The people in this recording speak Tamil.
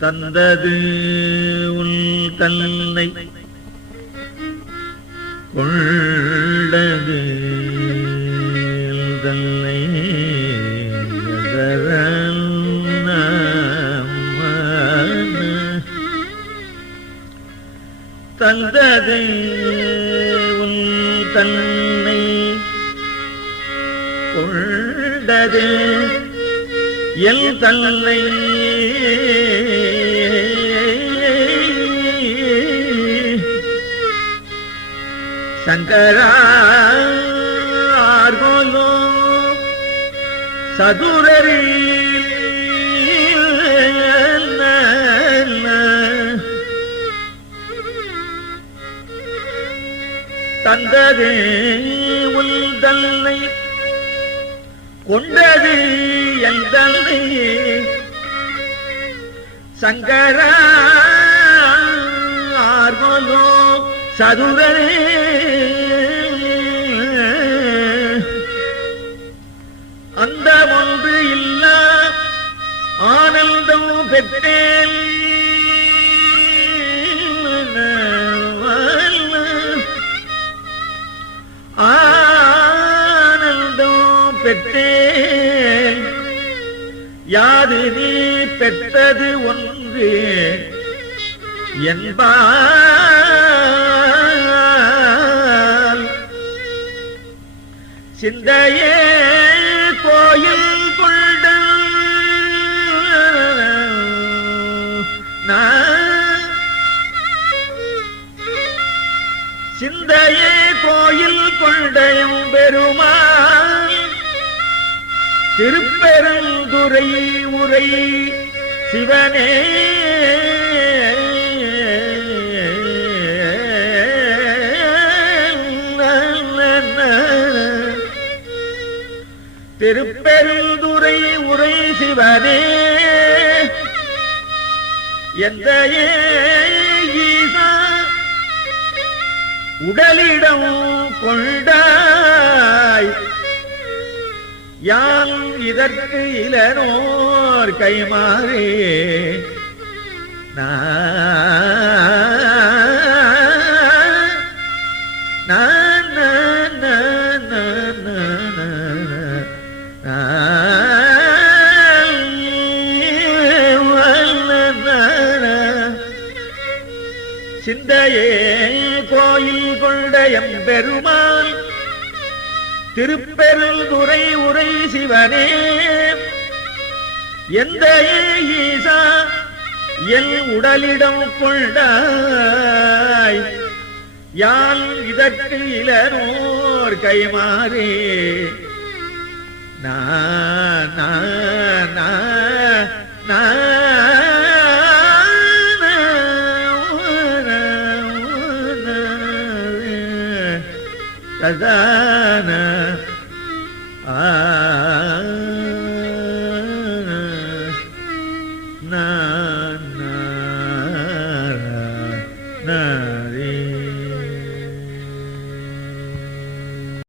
தந்தது உள் தன்னை. கொள்ளது தன்னை. தந்தது உன் தன்னை. கொண்டது என் தன்னை. சங்கரார்கோலோ சதுரரி தந்தது உள் தன்னை கொண்டது என் தன்னை. சங்கர சதுரரே ஆனந்தம் பெற்றேன். ஆனந்தம் பெற்றேன். யாது நீ பெற்றது ஒன்று? என்பால் சிந்தையே சிந்தையே கோயில் கொண்டயம் பெருமான். திருப்பெருந்துரை உரை சிவனே. திருப்பெருந்துரை உரை சிவனே. எந்த ஈசா உடலிடம் கொண்டாய். யான் இதற்கு இளனோர் கைமாறே? சிந்தையே கோயில் எம்பெருமான் திருப்பெருந்துறை உரை சிவனே. எந்த ஈசா எல் உடலிடம் கொண்டாய். யான் இதற்கு இளனோர் கைமாறே. நான். Dana, a na na na na